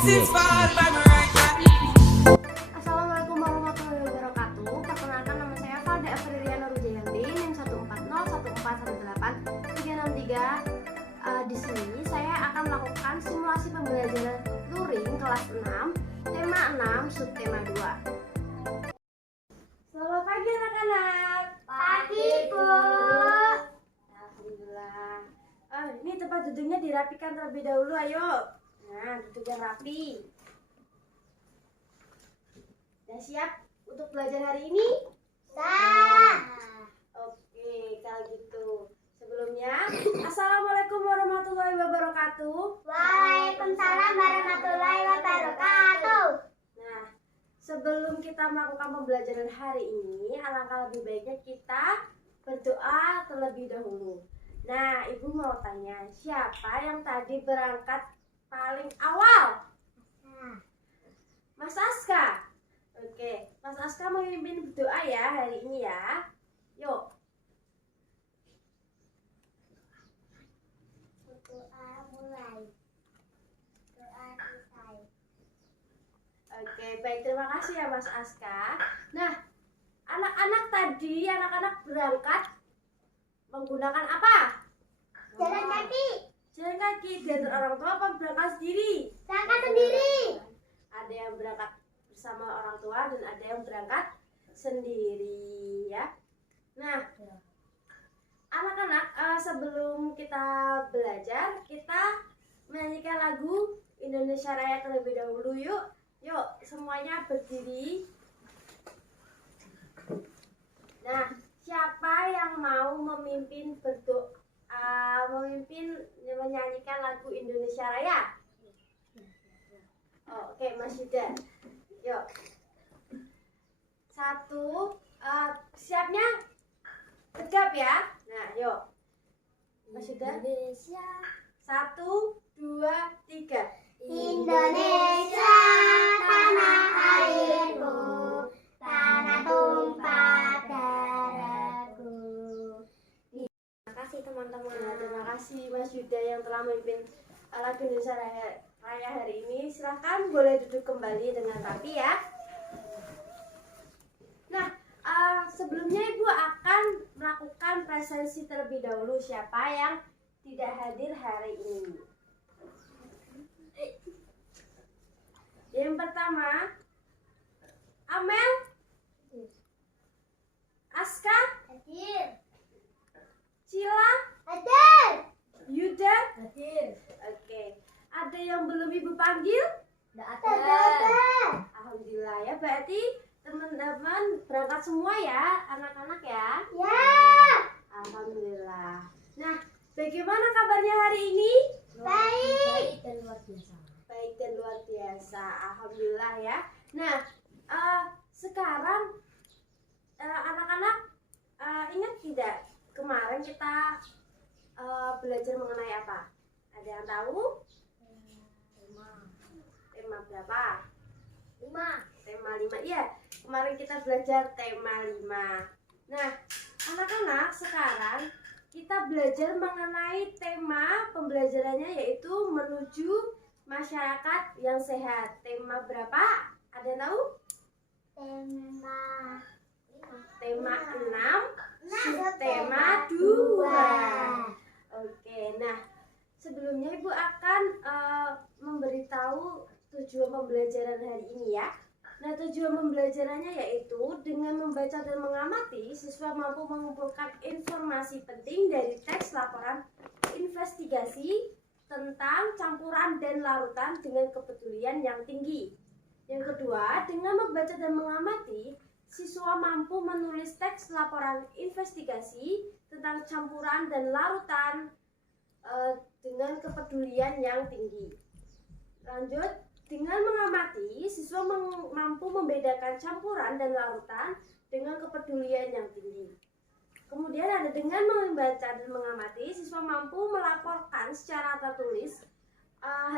Assalamualaikum warahmatullahi wabarakatuh. Perkenalkan, nama saya Valda Afriliana Rujayanti, NIM 1401418 363. Di sini saya akan melakukan simulasi pembelajaran luring kelas 6, tema 6, subtema 2. Selamat pagi anak-anak. Pagi, Bu. Alhamdulillah. Ini tempat duduknya dirapikan terlebih dahulu, ayo. Nah, duduknya rapi. Sudah siap untuk belajar hari ini? Oke, kalau gitu. Sebelumnya, Assalamualaikum warahmatullahi wabarakatuh. Waalaikumsalam warahmatullahi wabarakatuh. Nah, sebelum kita melakukan pembelajaran hari ini, alangkah lebih baiknya kita berdoa terlebih dahulu. Nah, Ibu mau tanya, siapa yang tadi berangkat paling awal? Mas Aska. Oke, Mas Aska memimpin berdoa ya hari ini ya. Yuk. Doa mulai. Doa selesai. Oke, baik, terima kasih ya Mas Aska. Nah, anak-anak berangkat menggunakan apa? Jalan kaki. Jalan kaki. Diantar orang tua apa berangkat sendiri? Berangkat sendiri. Ada yang berangkat bersama orang tua dan ada yang berangkat sendiri ya. Nah, anak-anak, sebelum kita belajar, kita menyanyikan lagu Indonesia Raya terlebih dahulu yuk. Yuk, semuanya berdiri. Nah, siapa yang mau memimpin menyanyikan lagu Indonesia Raya? Oh, oke, Mas Yuda. Yuk. Satu, siapnya? Tegap ya. Nah, yuk. Mas Yuda. Indonesia. 1, 2, 3. Indonesia, tanah airku, tanah tumpah darahku. Terima kasih teman-teman. Terima kasih Mas Yuda yang telah memimpin lagu Indonesia Raya hari ini. Silahkan boleh duduk kembali dengan rapi ya. Nah, sebelumnya Ibu akan melakukan presensi terlebih dahulu siapa yang tidak hadir hari ini. Yang pertama, Amel, Aska, Hadir. Cila, Hadir. Yuda. Hadir. Oke. Ada yang belum Ibu panggil? Tidak ada. Alhamdulillah ya. Berarti teman-teman berangkat semua ya, anak-anak ya. Ya. Alhamdulillah. Nah, bagaimana kabarnya hari ini? Baik dan luar biasa. Baik dan luar biasa. Alhamdulillah ya. Nah, sekarang anak-anak ingat tidak kemarin kita belajar mengenai apa? Ada yang tahu? Tema berapa? 5. Tema 5. Iya, kemarin kita belajar tema 5. Nah, anak-anak, sekarang kita belajar mengenai tema pembelajarannya yaitu menuju masyarakat yang sehat. Tema berapa? Ada yang tahu? Tema 6, subtema 2. Oke, nah sebelumnya Ibu akan memberitahu tujuan pembelajaran hari ini ya. Nah, tujuan pembelajarannya yaitu dengan membaca dan mengamati, siswa mampu mengumpulkan informasi penting dari teks laporan investigasi tentang campuran dan larutan dengan kepedulian yang tinggi. Yang kedua, dengan membaca dan mengamati, siswa mampu menulis teks laporan investigasi tentang campuran dan larutan dengan kepedulian yang tinggi. Lanjut, dengan mengamati, siswa mampu membedakan campuran dan larutan dengan kepedulian yang tinggi. Kemudian ada dengan membaca dan mengamati, siswa mampu melaporkan secara tertulis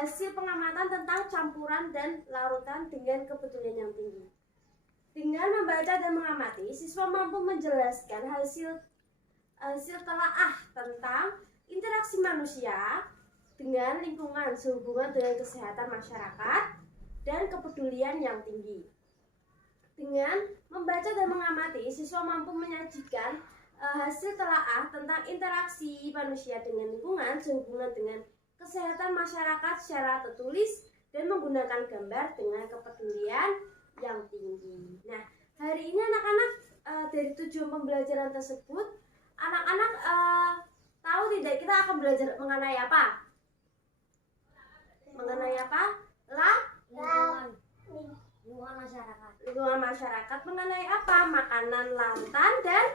hasil pengamatan tentang campuran dan larutan dengan kepedulian yang tinggi. Dengan membaca dan mengamati, siswa mampu menjelaskan hasil telaah tentang interaksi manusia dengan lingkungan, sehubungan dengan kesehatan masyarakat dan kepedulian yang tinggi. Dengan membaca dan mengamati, siswa mampu menyajikan hasil telaah tentang interaksi manusia dengan lingkungan sehubungan dengan kesehatan masyarakat secara tertulis dan menggunakan gambar dengan kepedulian yang tinggi. Nah, hari ini anak-anak dari tujuan pembelajaran tersebut, anak-anak tahu tidak kita akan belajar mengenai apa? Mengenai apa? Lingkungan masyarakat. Lingkungan masyarakat mengenai apa? Makanan, lautan, dan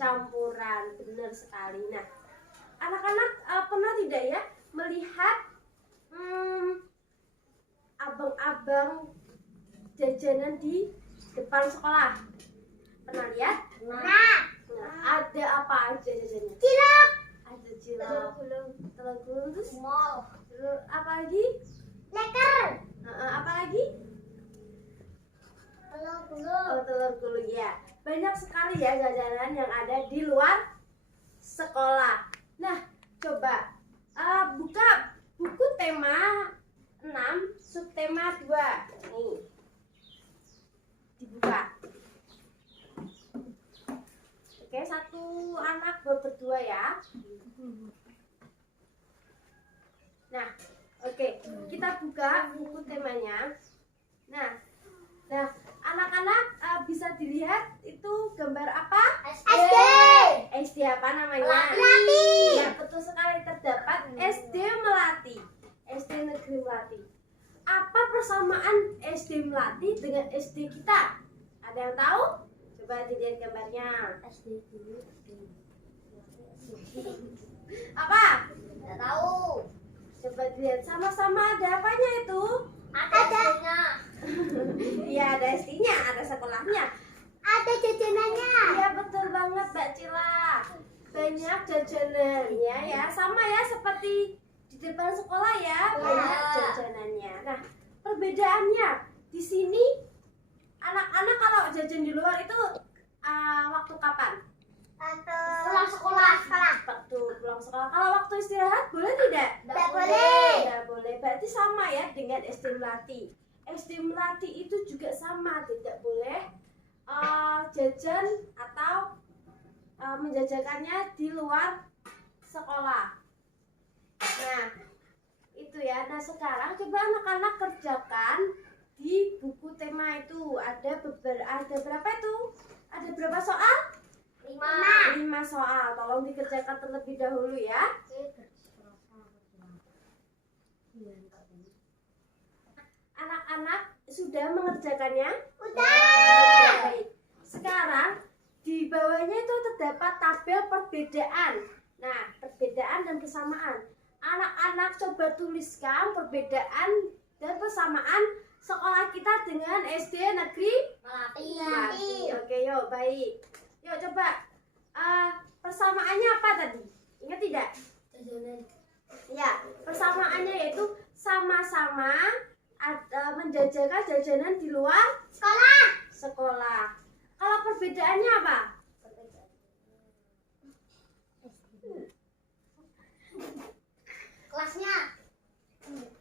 campuran. Benar sekali. Nah, anak-anak pernah tidak ya melihat abang-abang jajanan di depan sekolah? Pernah lihat? Nah, ada apa aja jajannya? Cilok. Ada cilok, telur gulung, terus Mall. apa lagi? Leker. Apa lagi? Oh, telur gulung ya. Banyak sekali ya jajanan yang ada di luar sekolah. Nah, coba buka buku tema 6, subtema 2. Nih. Dibuka. Oke, satu anak berdua ya. Nah, oke, kita buka buku temanya. Nah, anak-anak bisa dilihat itu gambar apa? SD. SD apa namanya? Melati. Ya, betul sekali, terdapat SD Melati. SD Negeri Melati. Apa persamaan SD Melati dengan SD kita? Ada yang tahu? Coba dilihat gambarnya. SD dulu. Apa? Tidak tahu. Coba dilihat sama-sama ada apanya itu? Ada SD-nya. Iya, ada SD-nya, ada sekolahnya. Ada jajanannya. Iya, betul banget Mbak Cila. Banyak jajanannya ya, sama ya seperti di depan sekolah ya, banyak jajanannya. Nah, perbedaannya di sini anak-anak kalau jajan di luar itu waktu kapan? Pulang sekolah. Waktu pulang sekolah. Kalau waktu istirahat boleh tidak? Tidak boleh. Tidak boleh. Berarti sama ya dengan SD Melati. SD Melati itu juga sama, tidak boleh jajan atau menjajakannya di luar sekolah. Nah, itu ya. Nah, sekarang coba anak-anak kerjakan di buku tema itu. Ada berapa itu? Ada berapa soal? 5 soal. Tolong dikerjakan terlebih dahulu ya. Anak-anak sudah mengerjakannya? Udah. Baik. Sekarang di bawahnya itu terdapat tabel perbedaan. Nah, perbedaan dan kesamaan. Anak-anak coba tuliskan perbedaan dan persamaan sekolah kita dengan SD Negeri Melati. Oke, yuk, baik. Yuk, coba persamaannya apa tadi? Ingat tidak? Ya, persamaannya yaitu sama-sama menjajakan jajanan di luar sekolah. Kalau perbedaannya apa? Kelasnya.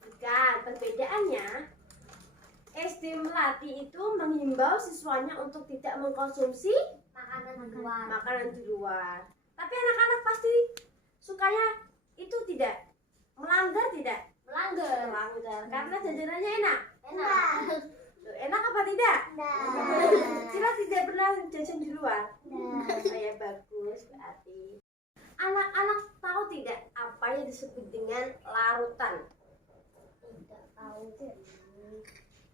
Bukan, perbedaannya SD Melati itu menghimbau siswanya untuk tidak mengkonsumsi makanan di luar. Tapi anak-anak pasti sukanya itu tidak melanggar, tidak? Melanggar. Karena jajanannya enak. Enak. Enak apa tidak? Cila tidak pernah jajan di luar. Saya bagus berarti. Anak-anak tahu tidak apa yang disebut dengan larutan?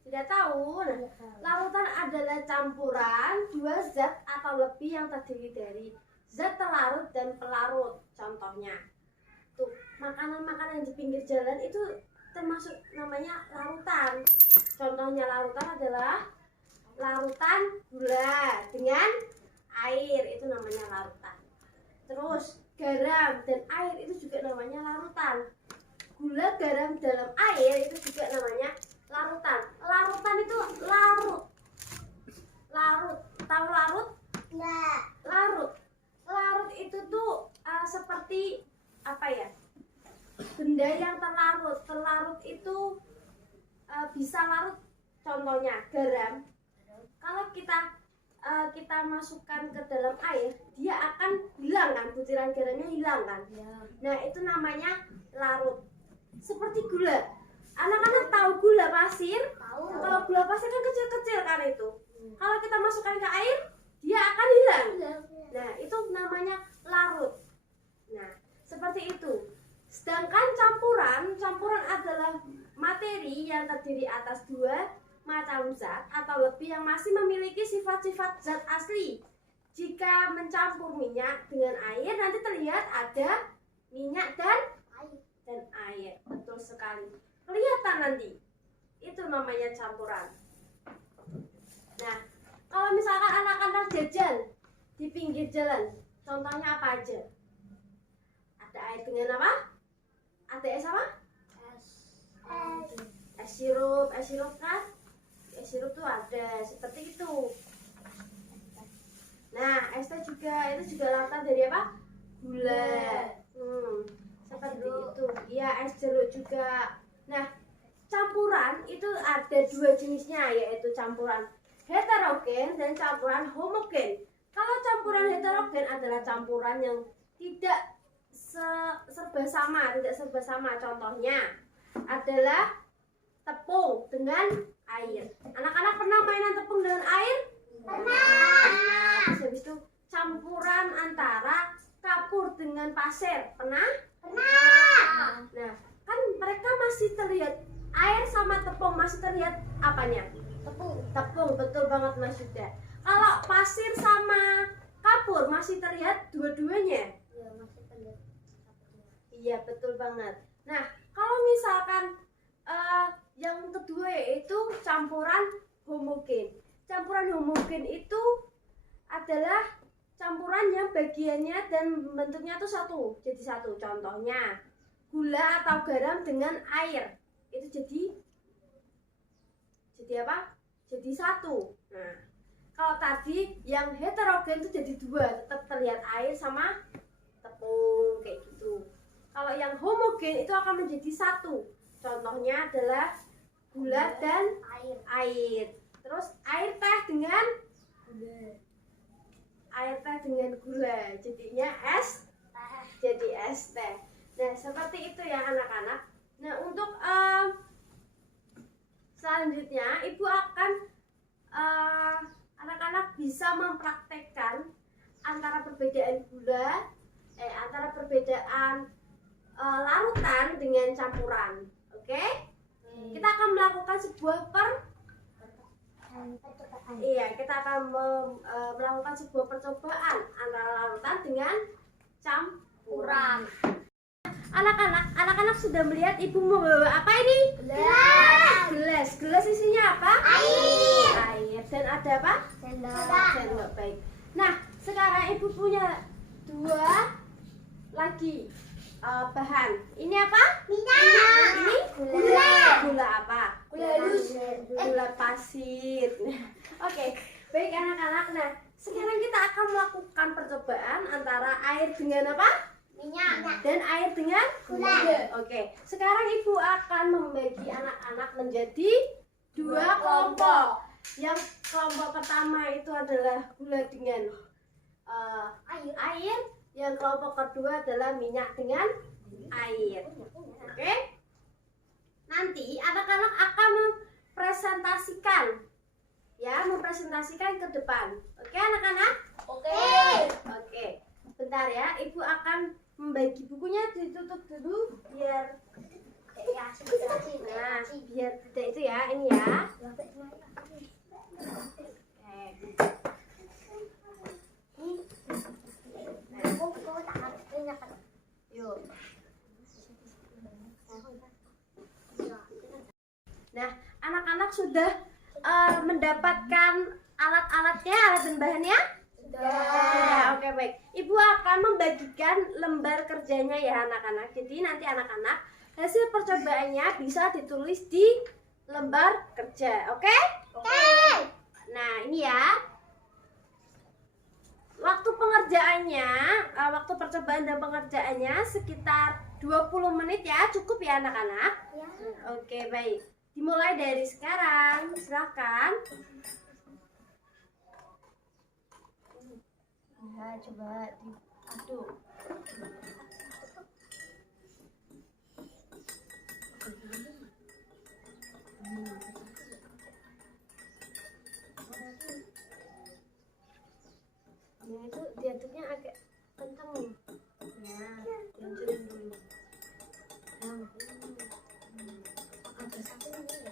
Tidak tahu. Nah, larutan adalah campuran dua zat atau lebih yang terdiri dari zat terlarut dan pelarut. Contohnya, tuh makanan-makanan di pinggir jalan itu termasuk namanya larutan. Contohnya larutan adalah larutan gula dengan air, itu namanya larutan. Terus garam dan air itu juga namanya larutan. Gula, garam dalam air itu juga namanya larutan. Larutan itu larut. Tahu larut? Larut itu tuh seperti apa ya? larut itu bisa larut, contohnya garam. Kalau kita masukkan ke dalam air, dia akan hilang kan, butiran garamnya hilang kan. Nah, itu namanya larut. Seperti gula. Anak-anak tahu gula pasir? Tahu. Kalau gula pasir kan kecil-kecil kan itu. Kalau kita masukkan ke air, dia akan hilang. Nah, itu namanya larut. Nah, seperti itu. Sedangkan campuran adalah materi yang terdiri atas dua macam zat atau lebih yang masih memiliki sifat-sifat zat asli. Jika mencampur minyak dengan air, nanti terlihat ada minyak dan air. Betul sekali. Kelihatan nanti. Itu namanya campuran. Nah, kalau misalkan anak-anak jajan di pinggir jalan, contohnya apa aja? Ada air dengan apa? Ada es apa? Es sirup kan? Es sirup tuh ada seperti itu. Nah, es teh juga itu juga larutan dari apa? Gula. Seperti itu. Iya, es jeruk juga. Nah, campuran itu ada dua jenisnya, yaitu campuran heterogen dan campuran homogen. Kalau campuran heterogen adalah campuran yang tidak serba sama. Contohnya adalah tepung dengan air. Anak-anak pernah mainan tepung dengan air? Pernah. Terus habis itu campuran antara kapur dengan pasir. Pernah? Pernah. Nah, kan mereka masih terlihat air sama tepung masih terlihat apanya? Tepung, betul banget Mas Yuda. Kalau pasir sama kapur masih terlihat dua-duanya? Iya, betul banget. Nah, kalau misalkan yang kedua yaitu campuran homogen. Campuran homogen itu adalah campuran yang bagiannya dan bentuknya itu satu, jadi satu. Contohnya gula atau garam dengan air. Itu jadi apa? Jadi satu. Nah, kalau tadi yang heterogen itu jadi dua, tetap terlihat air sama tepung kayak gitu. Kalau yang homogen itu akan menjadi satu. Contohnya adalah gula dan air. Terus air teh dengan gula. Jadinya es. Jadi es teh. Nah, seperti itu ya anak-anak. Nah, untuk selanjutnya Ibu akan anak-anak bisa mempraktekkan antara perbedaan larutan dengan campuran. Oke? Kita akan melakukan sebuah melakukan sebuah percobaan antara larutan dengan campuran. Anak-anak sudah melihat Ibu membawa apa ini? Gelas isinya apa? Air. Dan ada apa? Sendok. Baik. Nah, sekarang Ibu punya dua lagi bahan. Ini apa? Minyak. Ini gula apa? Gula pasir. Oke, baik anak-anak. Nah, sekarang kita akan melakukan percobaan antara air dengan apa? Minyak. Dan air dengan gula. Oke, sekarang Ibu akan membagi anak-anak menjadi dua kelompok. Yang kelompok pertama itu adalah gula dengan air. Yang kelompok kedua adalah minyak dengan air. Oke? Nanti anak-anak akan mempresentasikan ke depan. Oke, anak-anak? Oke. Bentar ya, Ibu akan membagi bukunya, ditutup dulu biar biar tidak itu ya, ini ya. Yuk. Nah, anak-anak sudah mendapatkan alat-alatnya, alat dan bahannya? Sudah. Oke, baik. Ibu akan membagikan lembar kerjanya ya anak-anak. Jadi nanti anak-anak hasil percobaannya bisa ditulis di lembar kerja. Oke? Nah, ini ya. Waktu percobaan dan pengerjaannya sekitar 20 menit ya, cukup ya anak-anak? Ya. Oke, baik. Dimulai dari sekarang, silahkan. Ya, coba diaduk. Ini itu diaduknya agak kencang nih. Ya, dihancurin dulu. Agak satu ini ya.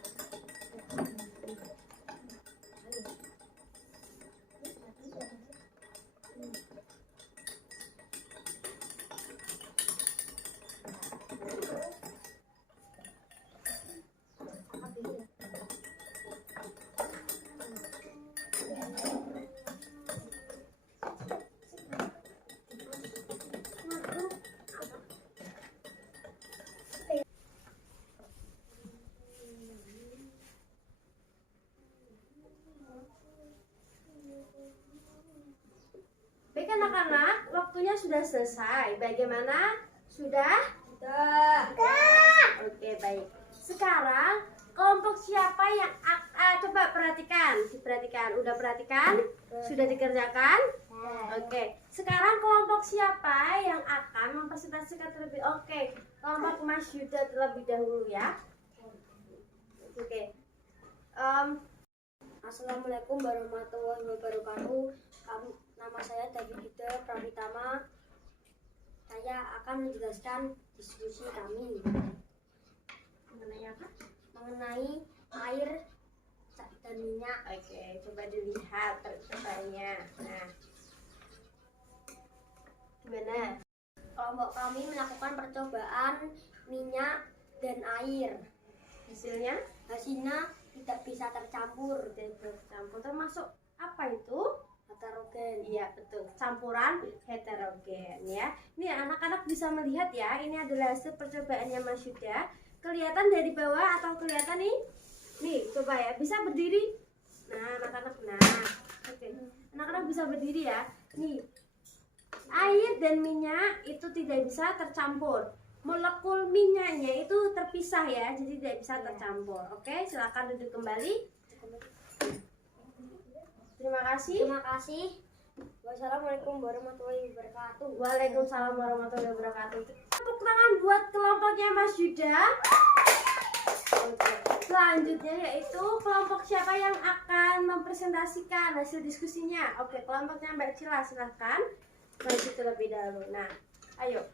Baik anak-anak, waktunya sudah selesai. Bagaimana? Sudah? Sudah. Oke, baik. Sekarang kelompok siapa yang coba perhatikan, diperhatikan. Udah perhatikan? Sudah dikerjakan? Oke. Sekarang kelompok siapa yang akan mempresentasikan terlebih? Oke, kelompok Mas Yuda terlebih dahulu ya. Oke. Assalamualaikum warahmatullahi wabarakatuh. Nama saya David Ida Pratama. Saya akan menjelaskan diskusi kami Mengenai apa? mengenai air dan minyak. Oke, coba dilihat percobaannya. Nah, gimana? Kelompok kami melakukan percobaan minyak dan air. Hasilnya? Hasilnya tidak bisa tercampur, Tidak bercampur. Termasuk apa itu? heterogen. Iya, betul. Campuran heterogen ya. Ini anak-anak bisa melihat ya. Ini adalah hasil percobaannya Mas Yuda. Kelihatan dari bawah atau kelihatan nih? Nih, coba ya. Bisa berdiri? Nah, anak-anak. Nah, oke. Anak-anak bisa berdiri ya. Nih, air dan minyak itu tidak bisa tercampur. Molekul minyaknya itu terpisah ya, jadi tidak bisa tercampur. Oke, silakan duduk kembali. Terima kasih. Terima kasih. Wassalamualaikum warahmatullahi wabarakatuh. Waalaikumsalam warahmatullahi wabarakatuh. Tepuk tangan buat kelompoknya Mas Yuda. Oke. Selanjutnya yaitu kelompok siapa yang akan mempresentasikan hasil diskusinya. Oke, kelompoknya Mbak Cila, silahkan maju terlebih dahulu. Nah, ayo.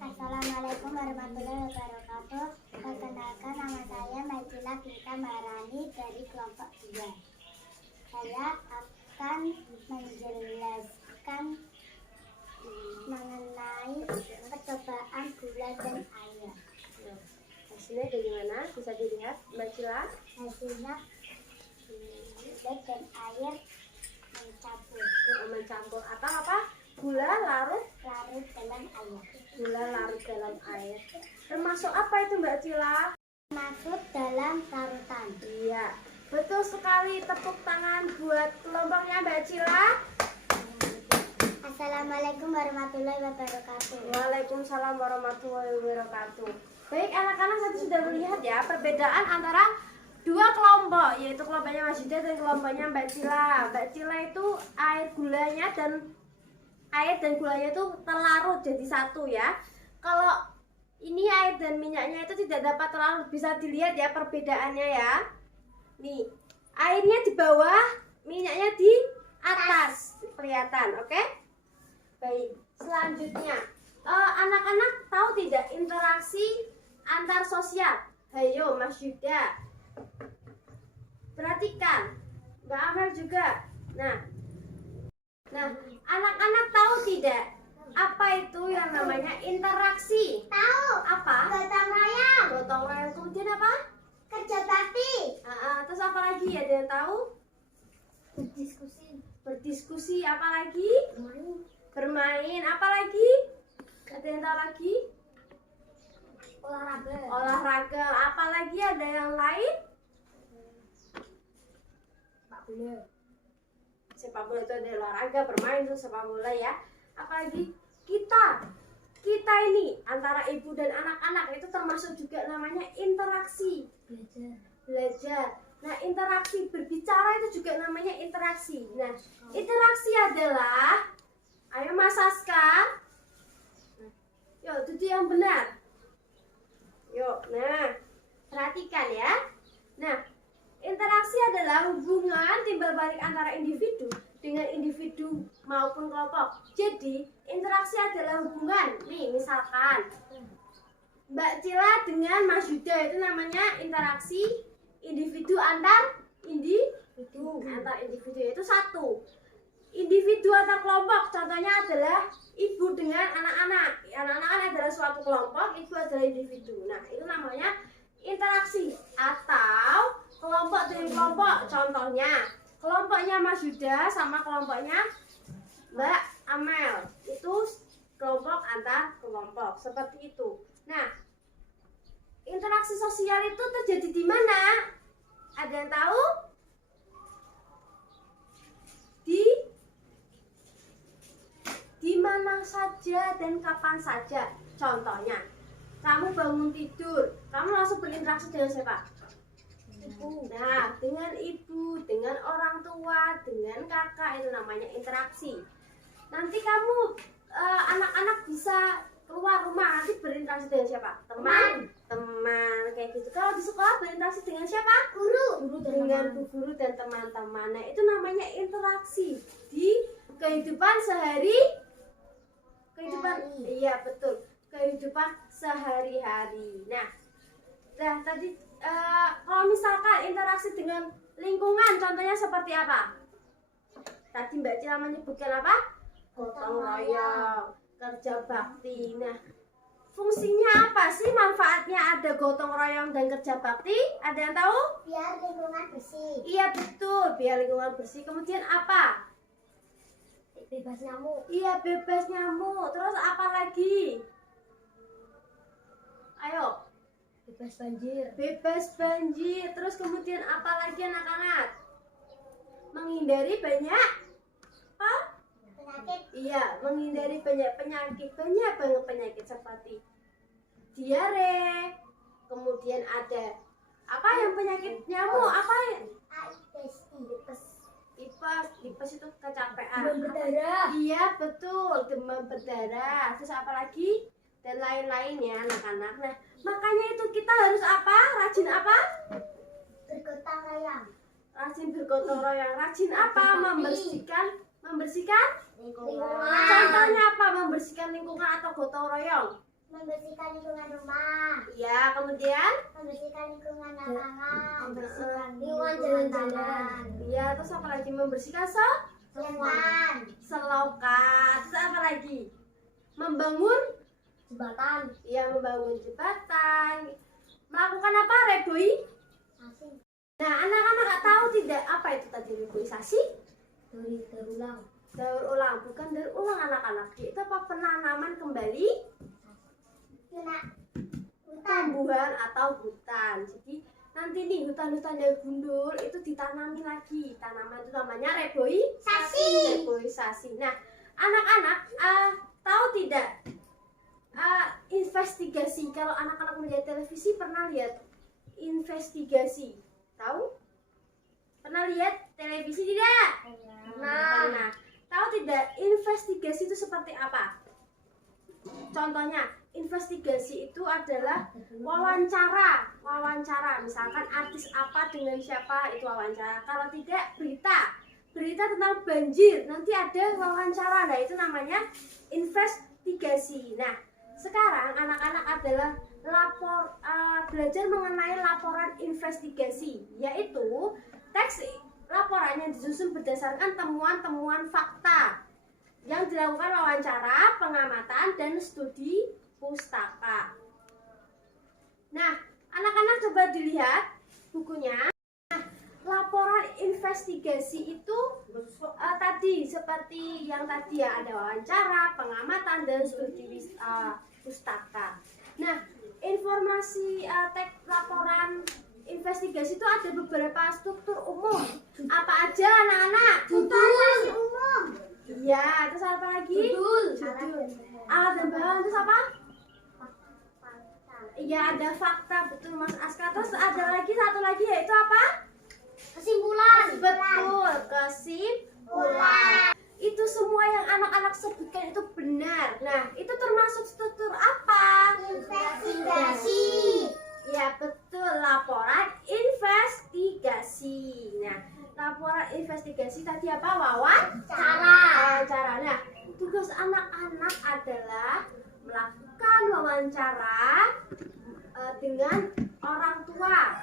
Assalamualaikum warahmatullahi wabarakatuh. Perkenalkan, nama saya Maitila Pinta Marani dari kelompok 2. Saya akan menjelaskan mengenai percobaan gula dan air. Hasilnya bagaimana? Bisa dilihat Mbak Cila? Hasilnya gula dan air mencampur Mencampur atau apa? Gula larut dalam air. Gula larut dalam air. Termasuk apa itu Mbak Cila? Masuk dalam larutan. Iya, betul sekali. Tepuk tangan buat kelompoknya Mbak Cila. Assalamualaikum warahmatullahi wabarakatuh. Waalaikumsalam warahmatullahi wabarakatuh. Baik anak-anak, tadi sudah melihat ya perbedaan antara dua kelompok, yaitu kelompoknya Mas Yuda dan kelompoknya Mbak Cila. Mbak Cila itu air dan gulanya itu terlarut jadi satu ya. Kalau ini air dan minyaknya itu tidak dapat terlarut, bisa dilihat ya perbedaannya ya. Nih, airnya di bawah, minyaknya di atas, kelihatan, oke? Baik, selanjutnya anak-anak tahu tidak interaksi antar sosial? Hayo Mas Yuda, perhatikan, Mbak Amel juga. Nah, anak-anak tahu tidak apa itu yang namanya interaksi? Tahu. Apa? Gotong royong. Gotong royong. Kemudian apa? Kerja bakti. Terus apa lagi? Ada yang tahu? Berdiskusi. Apa lagi? Bermain. Apa lagi? Ada yang tahu lagi? Olahraga. Apa lagi? Ada yang lain? sepak bola itu adalah olahraga, bermain itu sepak bola ya. Apalagi kita ini antara ibu dan anak-anak itu termasuk juga namanya interaksi, belajar. Nah, interaksi berbicara itu juga namanya interaksi. Nah, interaksi adalah, ayo Mas Saska, yuk duduk yang benar. Yuk, nah perhatikan ya. Nah, interaksi adalah hubungan timbal balik antara individu dengan individu maupun kelompok. Jadi, interaksi adalah hubungan. Nih, misalkan Mbak Cila dengan Mas Yuda itu namanya interaksi individu antar individu. Antar individu itu satu. Individu antar kelompok contohnya adalah ibu dengan anak-anak. Anak-anak adalah suatu kelompok, ibu adalah individu. Nah, itu namanya interaksi. Atau kelompok dengan kelompok, contohnya kelompoknya Mas Yuda sama kelompoknya Mbak Amel, itu kelompok antar kelompok, seperti itu. Nah, interaksi sosial itu terjadi di mana? Ada yang tahu? Di mana saja dan kapan saja. Contohnya, kamu bangun tidur, kamu langsung berinteraksi dengan siapa? Ibu. Nah, dengan ibu, dengan orang tua, dengan kakak, itu namanya interaksi. Nanti kamu anak-anak bisa keluar rumah, nanti berinteraksi dengan siapa? Teman, kayak gitu. Kalau di sekolah berinteraksi dengan siapa? Guru dengan bu guru dan teman-teman. Nah, itu namanya interaksi di kehidupan iya betul, kehidupan sehari-hari. Nah, tadi kalau misalkan interaksi dengan lingkungan, contohnya seperti apa? Tadi Mbak Cila menyebutkan apa? Gotong royong, kerja bakti. Nah, fungsinya apa sih? Manfaatnya ada gotong royong dan kerja bakti? Ada yang tahu? Biar lingkungan bersih. Iya betul, biar lingkungan bersih. Kemudian apa? Bebas nyamuk. Iya, bebas nyamuk. Terus apa lagi? Ayo. Bebas banjir. Terus kemudian apa lagi anak-anak? Menghindari banyak apa? Penyakit. Iya, menghindari banyak penyakit. Banyak banget penyakit seperti diare. Kemudian ada apa yang penyakit nyamuk? Apa ya? Tipes itu kecapean. Demam berdarah. Iya betul, demam berdarah. Terus apa lagi? Dan lain-lain ya anak-anak. Nah, makanya itu kita harus apa? Rajin apa? Bergotong royong. Rajin bergotong royong. Rajin apa? Membersihkan Lingkungan. Contohnya apa? Membersihkan lingkungan atau gotong royong? Membersihkan lingkungan rumah. Iya, kemudian Membersihkan lingkungan lapangan. Membersihkan lingkungan jalan-jalan. iya, terus apa lagi? Membersihkan Selokan. selokan. Terus apa lagi? Membangun Jembatan. iya, membangun jembatan. Melakukan apa? Asing. Nah, anak-anak nggak tahu tidak apa itu tadi reboisasi? Terulang. Daur ulang, bukan daur ulang anak-anak. Itu apa? Penanaman kembali Hutan. tumbuhan atau hutan. Jadi nanti nih hutan-hutan yang gundul itu ditanami lagi. Tanaman itu namanya reboisasi. Nah, anak-anak tahu tidak? Investigasi. Kalau anak-anak melihat televisi pernah lihat investigasi? Tahu? Pernah lihat televisi tidak? Pernah. Tahu tidak investigasi itu seperti apa? Contohnya, investigasi itu adalah wawancara. Misalkan artis apa dengan siapa, itu wawancara. Kalau tidak, berita tentang banjir, nanti ada wawancara. Nah, itu namanya investigasi. Nah, sekarang anak-anak adalah belajar mengenai laporan investigasi, yaitu teks laporannya disusun berdasarkan temuan-temuan fakta yang dilakukan wawancara, pengamatan, dan studi pustaka. Nah, anak-anak coba dilihat bukunya. Nah, laporan investigasi itu tadi seperti yang tadi ya, ada wawancara, pengamatan, dan studi pustaka. Nah, informasi teks laporan investigasi itu ada beberapa struktur umum. Apa aja anak-anak? Transportasi umum. Iya, terus apa lagi? Judul. Alat dan bahan, terus apa? Iya, ada fakta, betul Mas Aska. Terus ada lagi satu lagi yaitu apa? Kesimpulan. Betul, kesimpulan. Itu semua yang anak-anak sebutkan itu benar. Nah, itu termasuk struktur apa? Investigasi. Ya, betul, laporan investigasi. Nah, laporan investigasi tadi apa? Wawancara. Nah, tugas anak-anak adalah melakukan wawancara dengan orang tua.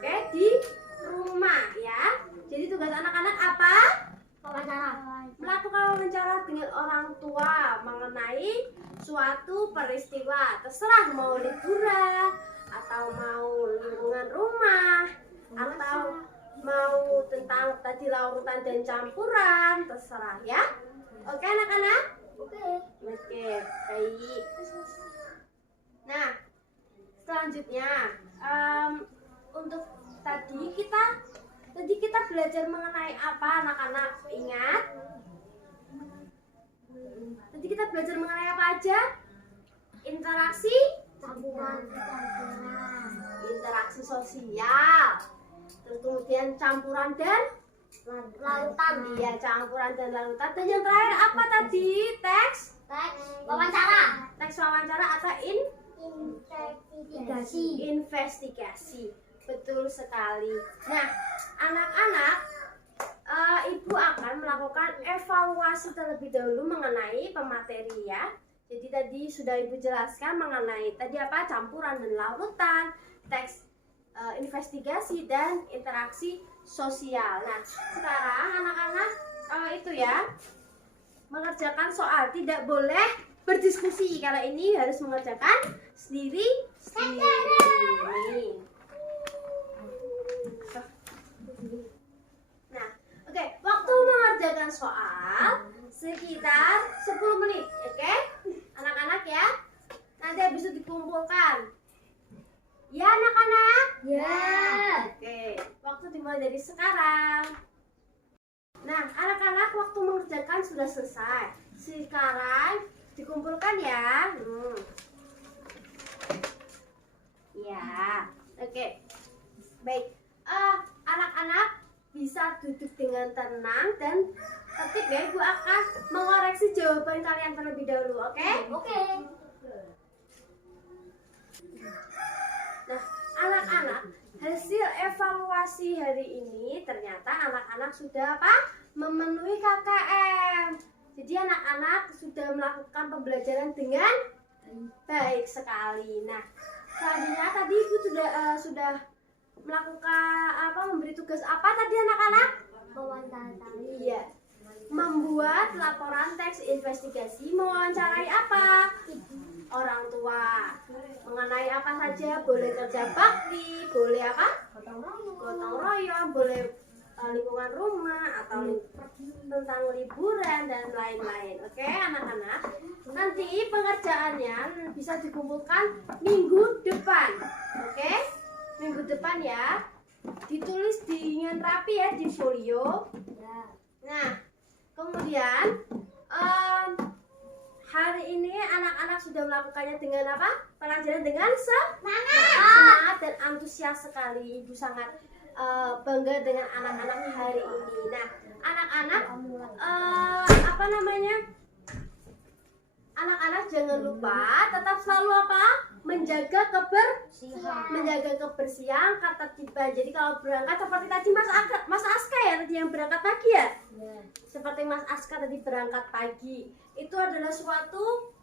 Oke, di rumah ya. Jadi tugas anak-anak apa? Melakukan wawancara dengan orang tua mengenai suatu peristiwa. Terserah mau liburan atau mau lingkungan rumah atau mau tentang tadi lautan dan campuran, terserah ya. Oke anak-anak? Oke, baik. Nah, selanjutnya untuk tadi kita belajar mengenai apa anak-anak? Ingat? Tadi kita belajar mengenai apa aja? Interaksi sosial. Terus kemudian campuran dan Lautan. iya, campuran dan larutan. Dan yang terakhir apa tadi? Teks Wawancara. atau Investigasi. investigasi. Betul sekali. Nah, anak-anak, Ibu akan melakukan evaluasi terlebih dahulu mengenai pemateri ya. Jadi tadi sudah Ibu jelaskan mengenai tadi apa? Campuran dan larutan, teks investigasi dan interaksi sosial. Nah, sekarang anak-anak itu ya mengerjakan soal, tidak boleh berdiskusi. Kalau ini harus mengerjakan sendiri. Nah, oke, waktu mengerjakan soal sekitar 10 menit, oke? Anak-anak ya. Nanti habis itu dikumpulkan. Ya, anak-anak? Ya. Oke, waktu dimulai dari sekarang. Nah, anak-anak waktu mengerjakan sudah selesai. Sekarang dikumpulkan ya. Ya, oke. Baik. Anak-anak bisa duduk dengan tenang dan tertib ya. Ibu akan mengoreksi jawaban kalian terlebih dahulu, oke? Oke. Nah, anak-anak, hasil evaluasi hari ini ternyata anak-anak sudah apa? Memenuhi KKM. Jadi anak-anak sudah melakukan pembelajaran dengan baik sekali. Nah, selanjutnya tadi Ibu sudah melakukan apa? Memberi tugas apa tadi anak-anak? Mewawancarai. Iya. Membuat laporan teks investigasi, mewawancarai apa? Orang tua. Mengenai apa saja? Boleh kerja bakti, boleh apa? Gotong royong, boleh lingkungan rumah atau tentang liburan dan lain-lain. Oke, anak-anak. Nanti pengerjaannya bisa dikumpulkan minggu depan. Oke? Minggu depan ya. Ditulis dengan rapi ya di folio. Nah, kemudian hari ini anak-anak sudah melakukannya dengan apa? Pelajaran dengan semangat dan antusias sekali. Ibu sangat bangga dengan anak-anak hari ini. Nah, anak-anak apa namanya? Anak-anak jangan lupa tetap selalu apa? Menjaga kebersihan, ketertiban. Jadi kalau berangkat seperti tadi Mas Aska ya tadi yang berangkat pagi ya? Seperti Mas Aska tadi berangkat pagi. Itu adalah suatu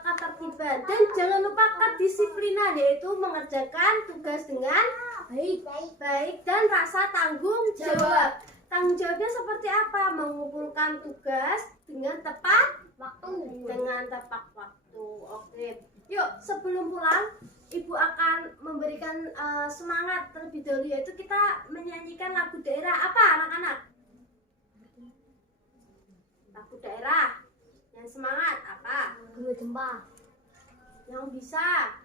ketertiban. Dan jangan lupa kedisiplinan, yaitu mengerjakan tugas dengan baik dan rasa tanggung jawab. Tanggung jawabnya seperti apa? Mengumpulkan tugas dengan tepat waktu. Oke. Yuk, sebelum pulang Ibu akan memberikan semangat terlebih dahulu, yaitu kita menyanyikan lagu daerah. Apa anak-anak? Lagu daerah yang semangat apa? Gula jempa. Yang bisa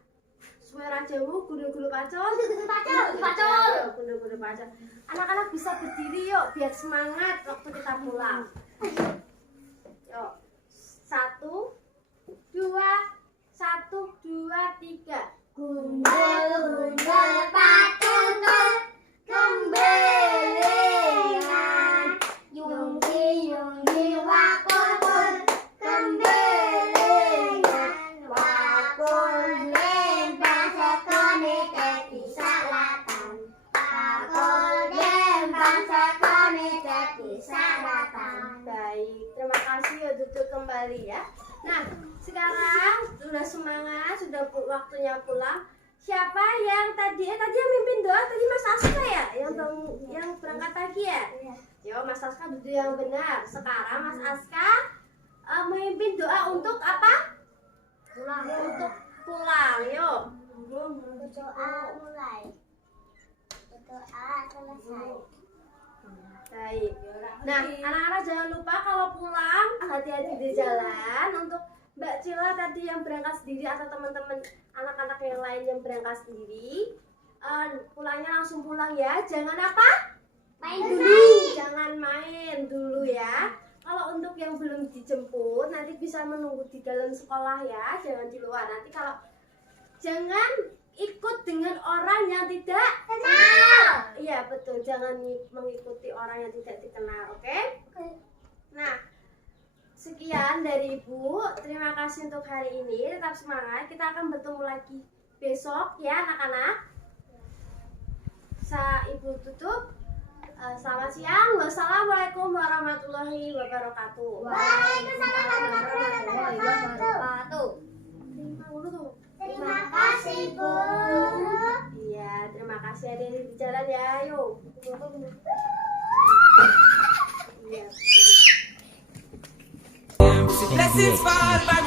Sesuai rajamu, guru-guru pacul. Guru-guru pacul. Anak-anak bisa berdiri yuk, biar semangat waktu kita pulang. Yuk, 1, 2, 3. Gundul-gundul patutul kembelengan, yungki-yungki wakul-kul kembelengan, wakul lempang sekone tepi salatan, wakul lempang sekone tepi salatan. Baik, terima kasih ya, duduk kembali ya. Nah, sekarang sudah semangat, sudah waktunya pulang. Siapa yang tadi yang mimpin doa tadi Mas Aska ya? Yang berangkat pagi ya? Yo, Mas Aska duduk yang benar. Sekarang Mas Aska memimpin doa untuk apa? Pulang. Untuk pulang, yuk. Berdoa mulai. Berdoa selesai. Baik. Nah, anak-anak jangan lupa kalau pulang hati-hati di jalan. Untuk Mbak Cila tadi yang berangkat sendiri atau teman-teman anak-anak yang lain yang berangkat sendiri, pulangnya langsung pulang ya. Jangan apa? Main dulu. Jangan main dulu ya. Kalau untuk yang belum dijemput nanti bisa menunggu di dalam sekolah ya, jangan di luar. Nanti kalau jangan ikut dengan orang yang tidak Kenal. Iya betul, jangan mengikuti orang yang tidak dikenal, oke? Nah, sekian dari Ibu. Terima kasih untuk hari ini. Tetap semangat. Kita akan bertemu lagi besok ya anak-anak. Ibu tutup. Selamat siang. Wassalamualaikum warahmatullahi wabarakatuh. Waalaikumsalam warahmatullahi wabarakatuh. Terima kasih, Bu. Iya, terima kasih ada di jalan ya. Yuk. Iya. Blessings fall by